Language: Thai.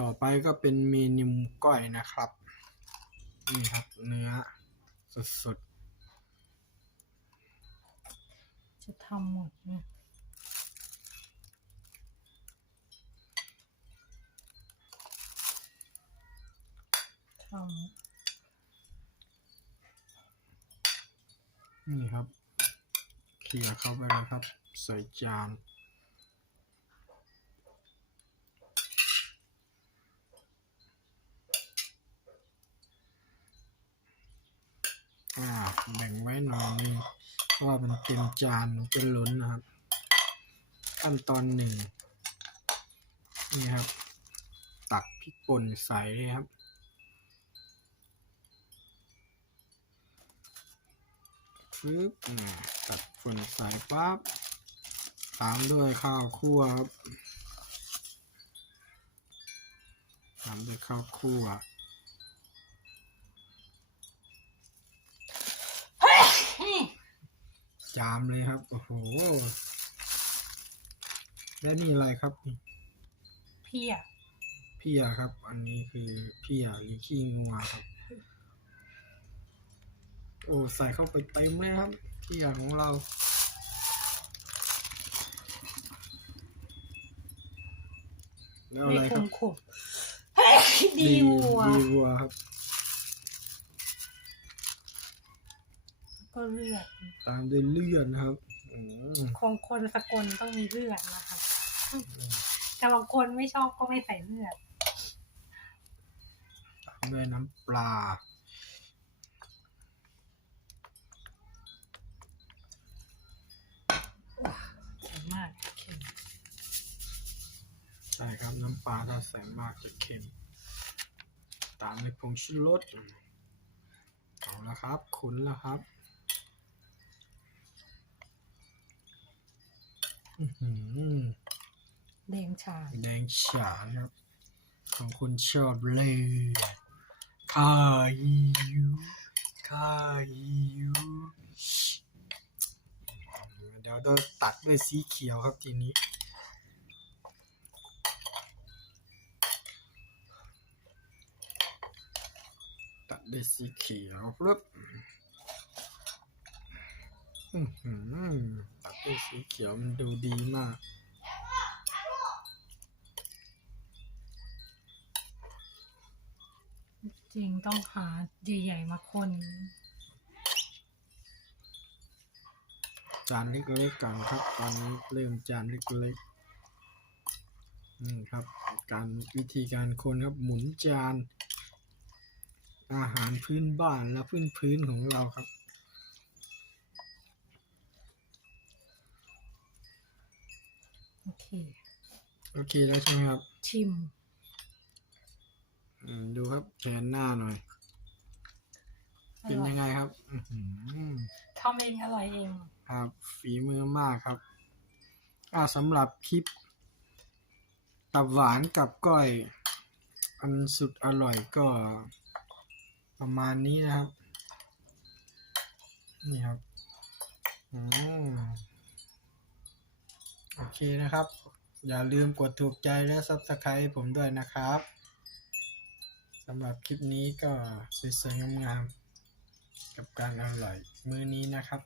ต่อไปก็เป็นเมนูก้อยนะครับ นี่ครับเนื้อสดจะทำหมดนะทๆนี่ครับ เขี่ยเข้าไปเลยครับ ใส่จาน แบ่งไว้หน่อยนึงเพราะว่ามันเต็มจานมันจะล้นนะครับ ขั้นตอนหนึ่งนี่ครับ ตักพริกป่นใส่เลยครับปึ๊บตัดป่นใส่ปั๊บตามด้วยข้าวคั่วครับตามด้วยข้าวคั่วำ จามเลยครับ โอ้โห และนี่อะไรครับนี่เพียเพียครับ อันนี้คือเพียหรือขี้งัวครับ โอ้ใส่เข้าไปเต็มเลยครับเพียของเราแล้วอะไม่ไรคครับมขบดีวัวดีวัวครับ ก็เลือด ตามด้วยเลือดนะครับอืมของคนสกลต้องมีเลือดนะคะ แต่บางคนไม่ชอบก็ไม่ใส่เลือด ตามด้วยน้ำปลาใส่มากเค็มใช่ครับน้ำปลาถ้าใส่มากจะเค็ม ตามด้วยผงชูรสเอาละครับขุนแล้วครับอื้อหือ แดงชาแดงฉานครับ ของคุณชอบเลยข้าหิวข้าหิวเดี๋ยวเราตัดด้วยสีเขียวครับทีนี้ตัดด้วยสีเขียวปึ๊บ ตัดด้วยสีเขียวมันดูดีมาก จริงต้องหาใหญ่ๆมาคน จานเล็กๆก่อนครับ ตอนนี้เริ่มจานเล็กๆนี่ครับ การวิธีการคนครับหมุนจาน อาหารพื้นบ้านและพื้นพื้นๆของเราครับ โอ เค โอเคแล้วใช่ไหมครับ ชิม อืมดูครับแผนหน้าหน่อย เป็นยังไงครับ อื้อหือทำเองอร่อยเอง ครับ ฝีมือมากครับ อ่าสำหรับคลิป ตับหวานกับก้อย อันสุดอร่อยก็ ประมาณนี้นะครับ นี่ครับ อืมโอ เคนะครับ อย่าลืมกดถูกใจและ subscribe ผมด้วยนะครับสำหรับคลิปนี้ก็สวยๆงามๆกับการอร่อยมื้อนี้นะครับ